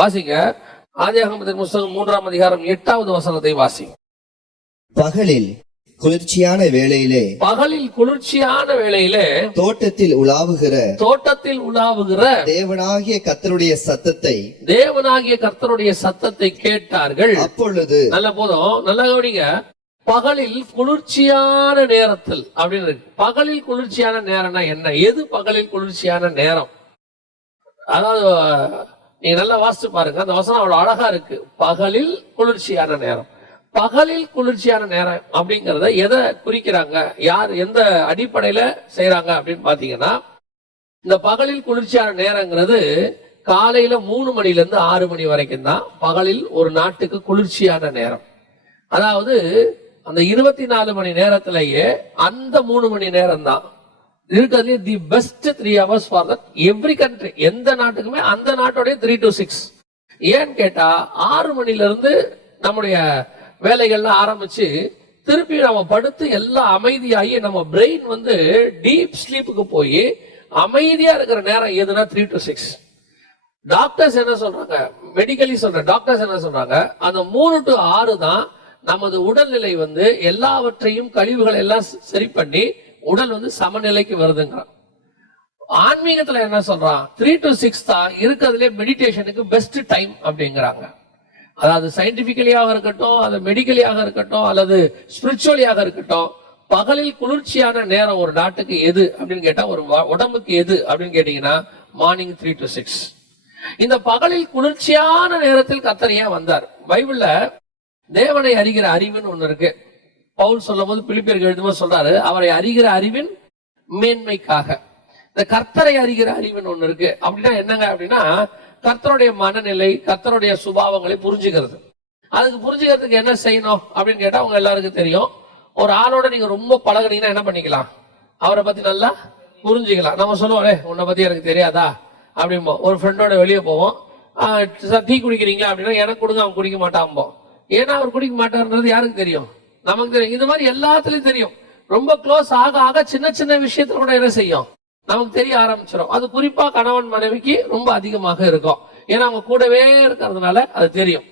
வாசிங்க. ஆதியாகமத்தின் புத்தகம் 3ஆம் அதிகாரம் 8வது வசனத்தை வாசி. பகலில் குளிர்ச்சியான வேளையிலே தோட்டத்தில் உலாவுகிற தேவனாகிய கர்த்தருடைய சத்தத்தை கேட்டார்கள். அப்பொழுது நல்ல போதும், நல்லா கவனிங்க. பகலில் குளிர்ச்சியான நேரத்தில் அப்படின்னு இருக்கு. பகலில் குளிர்ச்சியான நேரம்னா என்ன? எது பகலில் குளிர்ச்சியான நேரம்? அதாவது நீங்க நல்லா வாசிச்சு பாருங்க, அந்த வசனம் அவ்வளவு அழகா இருக்கு. பகலில் குளிர்ச்சியான நேரம். பகலில் குளிர்ச்சியான நேரம் அப்படிங்கறத எதை குறிக்கிறாங்க, யார் எந்த அடிப்படையில செய்யறாங்க அப்படின்னு பாத்தீங்கன்னா, இந்த பகலில் குளிர்ச்சியான நேரங்கிறது காலையில 3 மணில இருந்து 6 மணி வரைக்கும் தான் பகலில் ஒரு நாட்டுக்கு குளிர்ச்சியான நேரம். அதாவது அந்த 24 மணி நேரத்திலேயே அந்த 3 மணி நேரம் தான் இருக்கிறதுலே the best 3 hours for that every country. எந்த நாட்டுக்குமே அந்த நாட்டோடைய 3 to 6. ஏன்னு கேட்டா 6 மணில இருந்து நம்முடைய வேலைகள்லாம் ஆரம்பிச்சு திருப்பி நம்ம படுத்து எல்லாம் அமைதியாகி நம்ம பிரெயின் வந்து டீப் ஸ்லீப்புக்கு போய் அமைதியா இருக்கிற நேரம் எதுனா 3 to 6. டாக்டர்ஸ் என்ன சொல்றாங்க, மெடிக்கலி சொல்ற டாக்டர்ஸ் என்ன சொல்றாங்க, அந்த 3 to 6 தான் நமது உடல்நிலை வந்து எல்லாவற்றையும் கழிவுகளை எல்லாம் சரி பண்ணி உடல் வந்து சமநிலைக்கு வருதுங்கிறான். ஆன்மீகத்துல என்ன சொல்றான், 3 to 6 தான் இருக்கிறதுலே மெடிடேஷனுக்கு பெஸ்ட் டைம் அப்படிங்கிறாங்க. அதாவது சயின்டிபிக்கலியாக இருக்கட்டும், அது மெடிக்கலியாக இருக்கட்டும், அல்லது ஸ்பிரிச்சுவலியாக இருக்கட்டும், பகலில் குளிர்ச்சியான நேரம் ஒரு நாட்டுக்கு எது அப்படின்னு கேட்டா, ஒரு உடம்புக்கு எது அப்படின்னு கேட்டீங்கன்னா மார்னிங் 3 to 6. இந்த பகலில் குளிர்ச்சியான நேரத்தில் கர்த்தர் ஏன் வந்தார்? பைபிள்ல தேவனை அறிகிற அறிவுன்னு ஒண்ணு இருக்கு. பவுல் சொல்லும் போது பிலிப்பியருக்கு எழுதும்போது சொல்றாரு, அவரை அறிகிற அறிவின் மேன்மைக்காக. இந்த கர்த்தரை அறிகிற அறிவுன்னு ஒண்ணு இருக்கு. அப்படின்னா என்னங்க அப்படின்னா, கர்த்தருடைய மனநிலை, கர்த்தருடைய சுபாவங்களை புரிஞ்சுக்கிறது. அதுக்கு புரிஞ்சுக்கிறதுக்கு என்ன செய்யணும் அப்படின்னு கேட்டா உங்க எல்லாருக்கும் தெரியும். ஒரு ஆளோட நீங்க ரொம்ப பழகுனீங்கன்னா என்ன பண்ணிக்கலாம், அவரை பத்தி நல்லா புரிஞ்சுக்கலாம். நம்ம சொல்லுவோம், உன்னை பத்தி எனக்கு தெரியாதா அப்படிம்போ. ஒரு ஃப்ரெண்டோட வெளியே போவோம், டீ குடிக்கிறீங்களா அப்படின்னா எனக்கு கொடுங்க, அவன் குடிக்க மாட்டான்போ. ஏன்னா அவர் குடிக்க மாட்டாருன்றது யாருக்கு தெரியும்? நமக்கு தெரியும். இது மாதிரி எல்லாத்துலயும் தெரியும். ரொம்ப க்ளோஸ் ஆக ஆக சின்ன சின்ன விஷயத்துல கூட என்ன செய்யும், நமக்கு தெரிய ஆரம்பிச்சிடும். அது குறிப்பா கணவன் மனைவிக்கு ரொம்ப அதிகமாக இருக்கும். ஏன்னா அவங்க கூடவே இருக்கிறதுனால அது தெரியும்.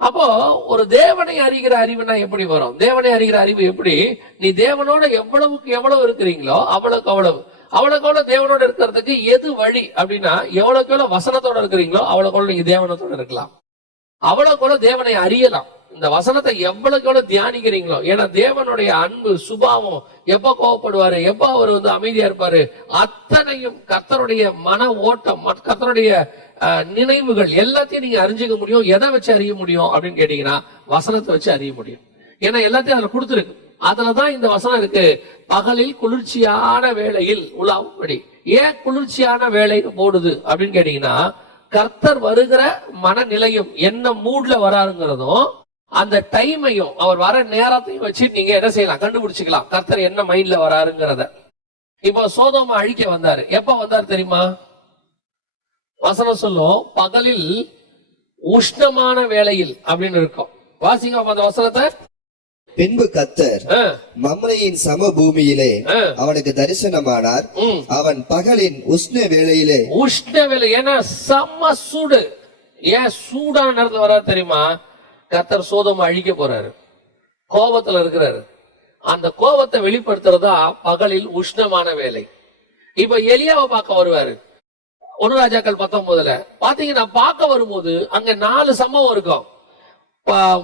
அப்போ ஒரு தேவனை அறிகிற அறிவுனா எப்படி வரும்? தேவனை அறிகிற அறிவு எப்படி? நீ தேவனோட எவ்வளவுக்கு எவ்வளவு இருக்கிறீங்களோ அவ்வளவுக்கு அவ்வளவு தேவனோட இருக்கிறதுக்கு எது வழி அப்படின்னா, எவ்வளவுக்கு எவ்வளவு வசனத்தோட இருக்கிறீங்களோ அவ்வளவுக்கு நீங்க தேவனத்தோட இருக்கலாம். அவ்வளவுக்கு தேவனை அறியலாம். இந்த வசனத்தை எவ்வளவுக்கு எவ்வளவு தியானிக்கிறீங்களோ, ஏன்னா தேவனுடைய அன்பு சுபாவம், எப்ப கோவப்படுவாரு, எப்ப அவர் வந்து அமைதியா இருப்பாரு, அத்தனையும் கர்த்தருடைய மன ஓட்டம், கர்த்தருடைய நினைவுகள் எல்லாத்தையும் நீங்க அறிஞ்சுக்க முடியும். எதை வச்சு அறிய முடியும் அப்படின்னு கேட்டீங்கன்னா, வசனத்தை வச்சு அறிய முடியும். ஏன்னா எல்லாத்தையும் அதுல கொடுத்துருக்கு. அதுலதான் இந்த வசனம் இருக்கு, பகலில் குளிர்ச்சியான வேளையில் உலாவும்படி. ஏன் குளிர்ச்சியான வேலைன்னு போடுது அப்படின்னு கேட்டீங்கன்னா, கர்த்தர் வருகிற மனநிலையும் என்ன மூட்ல வராருங்கிறதும் அந்த டைமையும் அவர் வர நேரத்தையும் வச்சு நீங்க என்ன செய்யலாம், கண்டுபிடிச்சுக்கலாம் கர்த்தர் என்ன மைண்ட்ல வராருங்கிறத. இப்போ சோதோமை அழிக்க வந்தாரு. எப்ப வந்தாரு தெரியுமா? வசனம் சொல்லும், பகலில் உஷ்ணமான வேளையில் அப்படின்னு இருக்கும். வாசிங்க அந்த வசனத்தை. பின்பு கர்த்தர் மம்ரேயின் சமபூமியிலே அவனுக்கு தரிசனமானார். அவன் பகலின் உஷ்ண வேளை, ஏன்னா செம்ம சூடு. ஏன் சூடான நேரத்துல வர்றாரு தெரியுமா? கர்த்தர் சோதோமை அழிக்க போறாரு, கோபத்துல இருக்கிறாரு. அந்த கோபத்தை வெளிப்படுத்துறதா பகலில் உஷ்ணமான வேலை. இப்ப எலியாவை பார்க்க வருவாரு 1 ராஜாக்கள் 19 பாத்தீங்கன்னா, பார்க்க வரும்போது அங்க 4 சம்பவம் இருக்கும்.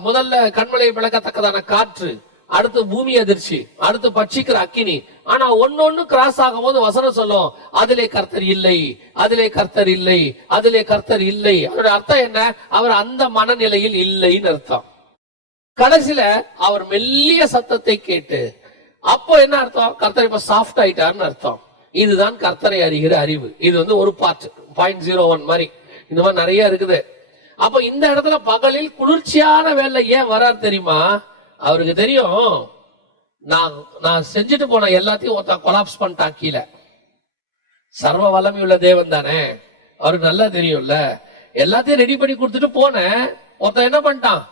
முதல்ல கண்மலை விளக்கத்தக்கதான காற்று, அடுத்து பூமி அதிர்ச்சி, அடுத்து பட்சிக்கிற அக்கினி. ஆனா ஒன்னொன்னு கிராஸ் ஆகும் போது வசனம் சொல்லும், அதிலே கர்த்தர் இல்லை, அதிலே கர்த்தர் இல்லை, அதிலே கர்த்தர் இல்லை. அதோட அர்த்தம் என்ன? அவர் அந்த மனநிலையில் இல்லைன்னு அர்த்தம். கடைசியில அவர் மெல்லிய சத்தத்தை கேட்டு, அப்போ என்ன அர்த்தம்? கர்த்தர் இப்ப சாஃப்ட் ஆயிட்டாருன்னு அர்த்தம். இதுதான் கர்த்தரை அறிகிற அறிவு. இது வந்து ஒரு பார்ட் 0.01 மாதிரி. இந்த மாதிரி நிறைய இருக்குது. அப்ப இந்த இடத்துல பகலில் குளிர்ச்சியான வேலை ஏன் வராது தெரியுமா? அவருக்கு தெரியும், நான் செஞ்சுட்டு போன எல்லாத்தையும் ஒருத்தன் கொலாப்ஸ் பண்ணிட்டான் கீழே. சர்வ வல்லமையுள்ள தேவன் தானே, அவருக்கு நல்லா தெரியும்ல. எல்லாத்தையும் ரெடி பண்ணி கொடுத்துட்டு போனேன், ஒருத்தன் என்ன பண்ணிட்டான்.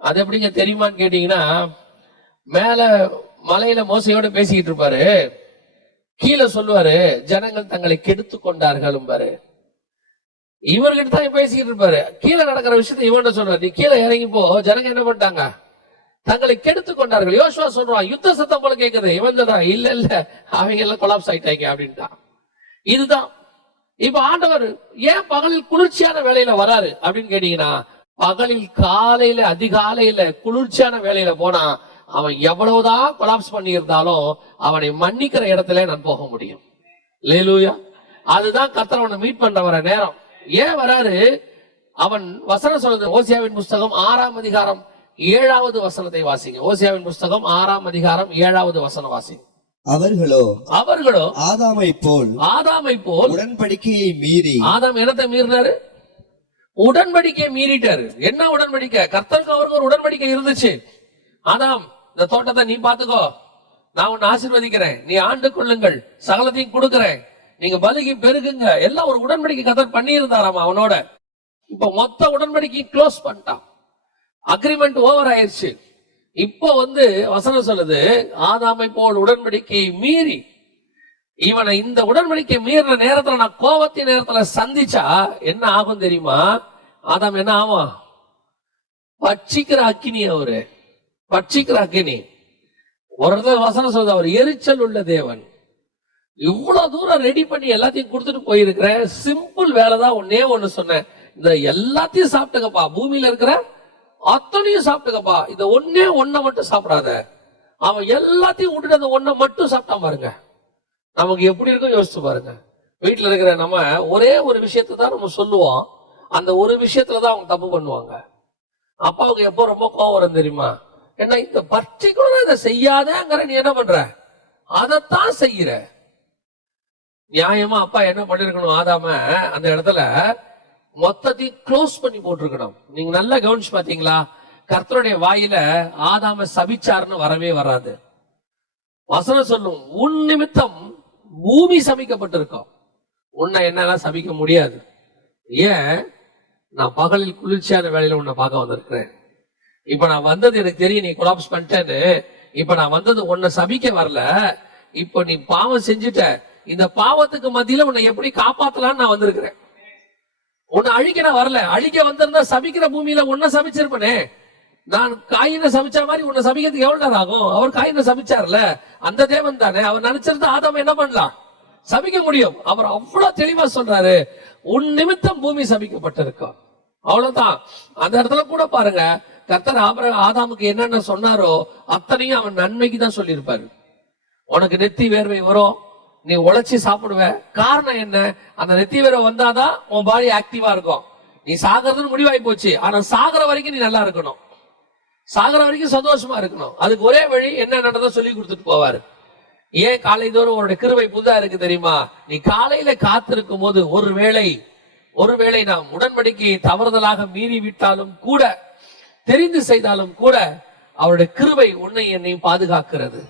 அது எப்படிங்க தெரியுமான்னு கேட்டீங்கன்னா, மேல மலையில மோசையோட பேசிக்கிட்டு இருப்பாரு, கீழே சொல்லுவாரு, ஜனங்கள் தங்களை கெடுத்து கொண்டார்கள் பாரு. இவர்கிட்ட தான் பேசிக்கிட்டு இருப்பாரு. கீழே நடக்கிற விஷயத்தை இவன் சொல்றாரு, நீ கீழே இறங்கி போ. ஜனங்க என்ன பண்ணிட்டாங்க, தங்களை கெடுத்து கொண்டார்கள். யோசுவா சொல்றான், யுத்த சத்தம் போல கேட்குது. இவன் சொல்றான், இல்ல இல்ல அவங்க எல்லாம் கொலாப்ஸ் ஆயிட்டாங்க அப்படின்ட்டான். இதுதான் இப்ப ஆண்டவர் ஏன் பகலில் குளிர்ச்சியான வேலையில வராரு அப்படின்னு கேட்டீங்கன்னா, பகலில் காலையில அதிகாலையில குளிர்ச்சியான வேலையில போனா அவன் எவ்வளவுதான் கொலாப்ஸ் பண்ணி இருந்தாலும் அவனை மன்னிக்கிற இடத்துல நான் போக முடியும். அல்லேலூயா. அதுதான் கர்த்தர் அவனை மீட் பண்ற வர நேரம். ஏன் வராரு? அவன் வசனம் சொல்றது, ஓசியாவின் புஸ்தகம் 6ஆம் அதிகாரம் 7வது வசனத்தை வாசிங்க. ஓசியாவின் புஸ்தகம் 6ஆம் அதிகாரம் 7வது வசனம் வாசிங்க. அவர்களோ ஆதாமை போல் உடன்படிக்கையை மீறி. ஆதாம் என்னத்தை மீறினாரு? உடன்படிக்கையை மீறிட்டாரு. என்ன உடன்படிக்கை? கர்த்தருக்கு அவருக்கு ஒரு உடன்படிக்கை இருந்துச்சு. ஆதாம், இந்த தோட்டத்தை நீ பாத்துக்கோ, நான் உன்னை ஆசீர்வதிக்கிறேன், நீ ஆண்டு கொள்ளுங்கள், சகலத்தையும் கொடுக்கிறேன், நீங்க பலுகி பெருகுங்க, எல்லாம் ஒரு உடன்படிக்கை கர்த்தர் பண்ணி இருந்தாராம் அவனோட. இப்ப மொத்த உடன்படிக்கை க்ளோஸ் பண்ணிட்டான், அக்ரிமெண்ட் ஓவர் ஆயிடுச்சு. இப்போ வசனம் சொல்லுது, ஆதாமை போல் உடன்படிக்கையை மீறி. இவனை இந்த உடன்படிக்கை மீறின நேரத்துல, நான் கோபத்தின் நேரத்துல சந்திச்சா என்ன ஆகும் தெரியுமா? ஆதாம் என்ன ஆகும்? பட்சிக்கிற அக்கினி. அவரு பட்சிக்கிற அக்கினி. ஒரு இடத்துல வசனம் சொல்லுது, அவர் எரிச்சல் உள்ள தேவன். இவ்வளவு தூரம் ரெடி பண்ணி எல்லாத்தையும் கொடுத்துட்டு போயிருக்கிறேன், சிம்பிள் வேலைதான். ஒன்னே ஒண்ணு சொன்னேன், இந்த எல்லாத்தையும் சாப்பிட்டுக்கப்பா, பூமியில இருக்கிற அத்தனையும் சாப்பிட்டுக்கப்பா, இந்த ஒன்ன மட்டும் சாப்பிடாத. அவன் எல்லாத்தையும் விட்டுட்டு அந்த ஒன்ன மட்டும் சாப்பிட்டான் பாருங்க, நமக்கு எப்படி இருக்கும் யோசிச்சு பாருங்க. வீட்டுல இருக்கிற நம்ம ஒரே ஒரு விஷயத்தை தான் நம்ம சொல்லுவோம், அந்த ஒரு விஷயத்துலதான் அவங்க தப்பு பண்ணுவாங்க. அப்பாவுக்கு எப்போ ரொம்ப கோவம் வரும் தெரியுமா? என்ன இந்த பர்டிகுலரா இதை செய்யாதங்கிற, நீ என்ன பண்ற, அதைத்தான் செய்யற. நியாயமா அப்பா என்ன பண்ணிருக்கணும்? ஆதாம அந்த இடத்துல மொத்தத்தையும் க்ளோஸ் பண்ணி போட்டிருக்கணும். நீங்க நல்லா கவனிச்சு பாத்தீங்களா? கர்த்தருடைய வாயில ஆதாம சபிச்சாருன்னு வரவே வராது. வசனம் சொல்லும், உன் நிமித்தம் பூமி சபிக்கப்பட்டிருக்கும், உன்னை என்னால சபிக்க முடியாது. ஏன்? நான் பகலில் குளிர்ச்சியான வேலையில உன்னை பார்க்க வந்திருக்கிறேன். இப்ப நான் வந்தது எனக்கு தெரியும், நீ கொலாப்ஸ் பண்ணிட்டேன்னு. இப்ப நான் வந்தது உன்னை சபிக்க வரல, இப்ப நீ பாவம் செஞ்சுட்ட, இந்த பாவத்துக்கு மத்தியில உன்னை எப்படி காப்பாத்தலான்னு நான் வந்திருக்கிறேன். உன்னை அழிக்க நான் வரல. அழிக்க வந்திருந்தா சபிக்கிற பூமியில உன்னை சபிச்சிருப்பனே. நான் காயினை சபிச்ச மாதிரி உன்னை சபிக்கிறதுக்கு எவ்வளவு நேரம் ஆகும்? அவர் காயினை சபிச்சார்ல, அந்த தேவன் தானே. அவர் நினைச்சிருந்தா ஆதாம் என்ன பண்ணலாம்? சபிக்க முடியும். அவர் அவ்வளவு தெளிவா சொல்றாரு, உன் நிமித்தம் பூமி சபிக்கப்பட்டிருக்கும். அவ்வளவுதான். அந்த இடத்துல கூட பாருங்க, கர்த்தர் ஆதாமுக்கு என்னென்ன சொன்னாரோ அத்தனையும் அவன் நன்மைக்கு தான் சொல்லியிருப்பாரு. உனக்கு நெத்தி வேர்வை வரும், நீ உழைச்சி சாப்பிடுவ. காரணம் என்ன? அந்த நெத்தி வேர்வை வந்தாதான் உன் பாடி ஆக்டிவா இருக்கும். நீ சாகிறதுன்னு முடிவாகி போச்சு, ஆனா சாகிற வரைக்கும் நீ நல்லா இருக்கணும், சாகிற வரைக்கும் சந்தோஷமா இருக்கணும். அதுக்கு ஒரே வழி என்ன நடந்ததோ சொல்லி கொடுத்துட்டு போவாரு. ஏன் காலை தோறும் உன்னோட கிருபை புதுதா இருக்கு தெரியுமா? நீ காலையில காத்திருக்கும் போது ஒருவேளை நாம் உடன்படிக்கையை தவறுதலாக மீறி விட்டாலும் கூட, தெரிந்து செய்தாலும் கூட, அவருடைய கிருபை உன்னை என்னையும் பாதுகாக்கிறது.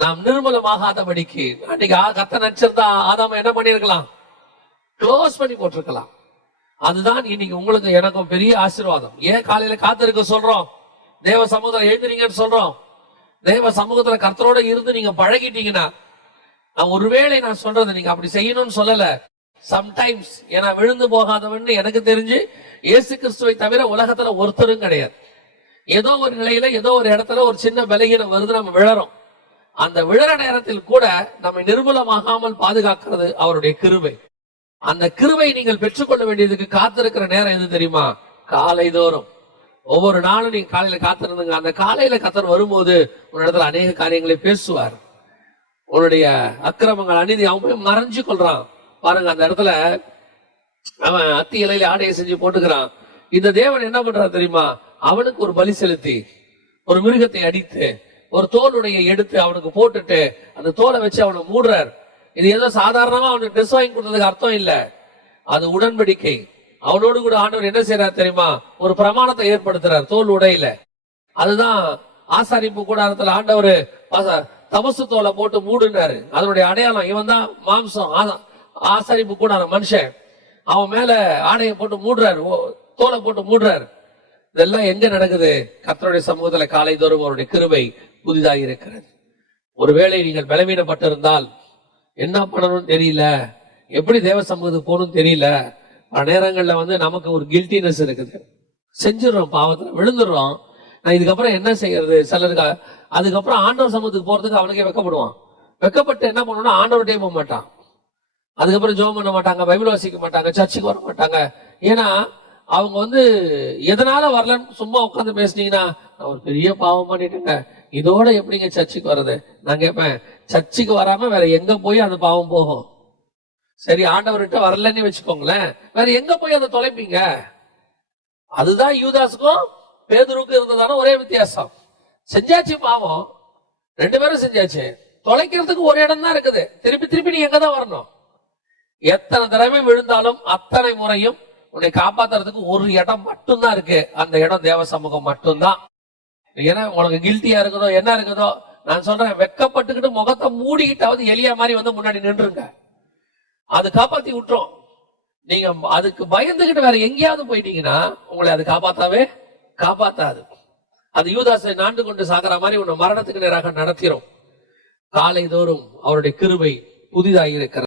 நாம் நிர்மூலமாகாதபடிக்கு. அன்னைக்கு கர்த்தர் நினைச்சிருந்தா ஆதாம என்ன பண்ணிருக்கலாம்? க்ளோஸ் பண்ணி போட்டிருக்கலாம். அதுதான் இன்னைக்கு உங்களுக்கு எனக்கும் பெரிய ஆசீர்வாதம். ஏன் காலையில காத்திருக்க சொல்றோம்? தேவ சமூகத்துல எழுந்துறீங்கன்னு சொல்றோம். தேவ சமூகத்துல கர்த்தரோட இருந்து நீங்க பழகிட்டீங்கன்னா, ஒருவேளை நான் சொல்றது நீங்க அப்படி செய்யணும்னு சொல்லல. சம்டைம்ஸ் ஏன்னா விழுந்து போகாதவன்னு எனக்கு தெரிஞ்சு இயேசு கிறிஸ்துவை தவிர உலகத்துல ஒருத்தரும் கிடையாது. ஏதோ ஒரு நிலையில ஏதோ ஒரு இடத்துல ஒரு சின்ன பலகீனம் வருது, நம்ம விழறோம். அந்த விழற நேரத்தில் கூட நம்மை நிர்மூலமாகாமல் பாதுகாக்கிறது அவருடைய கிருபை. அந்த கிருபை நீங்கள் பெற்றுக்கொள்ள வேண்டியதுக்கு காத்திருக்கிற நேரம் எது தெரியுமா? காலை தோறும். ஒவ்வொரு நாளும் நீங்க காலையில காத்திருந்துங்க. அந்த காலையில கர்த்தர் வரும்போது உன்னிடத்துல அநேக காரியங்களை பேசுவார். உன்னுடைய அக்கிரமங்கள் அநீதி அவன் மறைஞ்சு கொள்றான் பாருங்க. அந்த இடத்துல அவன் அத்தி இலையில ஆடையை செஞ்சு போட்டுக்கிறான். இந்த தேவன் என்ன பண்றான் தெரியுமா? அவனுக்கு ஒரு பலி செலுத்தி, ஒரு மிருகத்தை அடித்து, ஒரு தோலுடைய எடுத்து அவனுக்கு போட்டுட்டு அந்த தோலை வச்சு அவனை மூடுறார். இது ஏதோ சாதாரணமா அவனுக்கு ட்ரெஸ் வாங்கி கொடுத்ததுக்கு அர்த்தம் இல்ல, அது உடன்படிக்கை. அவனோடு கூட ஆண்டவர் என்ன செய்யறாரு தெரியுமா? ஒரு பிரமாணத்தை ஏற்படுத்துறார் தோல் உடையில. அதுதான் ஆசாரிப்பு கூடாரத்துல ஆண்டவர் தமசு தோலை போட்டு மூடுனாரு. அதனுடைய அடையாளம் இவன் தான். மாம்சம் ஆசாரிப்பு கூடாரம் மனுஷன், அவன் மேல ஆடையை போட்டு மூடுறாரு, தோலை போட்டு மூடுறாரு. இதெல்லாம் எங்க நடக்குது? கர்த்தருடைய சமூகத்துல காலை தோறும் அவருடைய கிருபை புதிதாக இருக்கிறது. ஒருவேளை நீங்கள் பலவீனப்பட்டிருந்தால், என்ன பண்ணணும்னு தெரியல, எப்படி தேவ சமூகத்துக்கு போகணும்னு தெரியல, பல நேரங்கள்ல நமக்கு ஒரு கில்ட்டினஸ் இருக்குது, செஞ்சிடறோம், பாவத்துல விழுந்துடுறோம். நான் இதுக்கப்புறம் என்ன செய்யறது? சிலருக்கு அதுக்கப்புறம் ஆண்டவர் சமூகத்துக்கு போறதுக்கு அவனுக்கே வெக்கப்படுவான். வெக்கப்பட்டு என்ன பண்ணணும்னா ஆண்டவர்கிட்டே போக மாட்டான். அதுக்கப்புறம் ஜெபம் பண்ண மாட்டாங்க, பைபிள் வாசிக்க மாட்டாங்க, சர்ச்சுக்கு வர மாட்டாங்க. ஏன்னா அவங்க எதனால வரலன்னு சும்மா உட்காந்து பேசுனீங்கன்னா, நான் ஒரு பெரிய பாவம் பண்ணிட்டேங்க, இதோட எப்படிங்க சர்ச்சுக்கு வர்றது? நான் கேட்பேன், சர்ச்சுக்கு வராம வேற எங்க போய் அந்த பாவம் போகும்? சரி, ஆண்டவர்கிட்ட வரலன்னு வச்சுக்கோங்களேன், வேற எங்க போய் அதை தொலைப்பீங்க? அதுதான் யூதாஸுக்கும் பேதுருவுக்கும் இருந்ததான ஒரே வித்தியாசம். செஞ்சாச்சு பாவம், 2 பேரும் செஞ்சாச்சு, தொலைக்கிறதுக்கு ஒரு இடம் தான் இருக்குது. திருப்பி திருப்பி நீ எங்கதான் வரணும்? எத்தனை தடவை விழுந்தாலும் அத்தனை முறையும் உன்னை காப்பாத்துறதுக்கு ஒரு இடம் மட்டும்தான் இருக்கு. அந்த இடம் தேவ சமூகம் மட்டும்தான். ஏன்னா உனக்கு கில்ட்டியா இருக்குதோ என்ன இருக்குதோ, நான் சொல்றேன், வெக்கப்பட்டுக்கிட்டு முகத்தை மூடிக்கிட்டாவது எலியா மாதிரி முன்னாடி நின்றுங்க. அது காப்பாத்தி விட்டுரும். நீங்க அதுக்கு பயந்துகிட்டு வேற எங்கேயாவது போயிட்டீங்கன்னா உங்களை அது காப்பாத்தாது. அது யூதாசை நாண்டு கொண்டு சாகிற மாதிரி உன்னை மரணத்துக்கு நேராக நடத்திரும். காலை தோறும் அவருடைய கிருபை புதிதாக இருக்கிறது.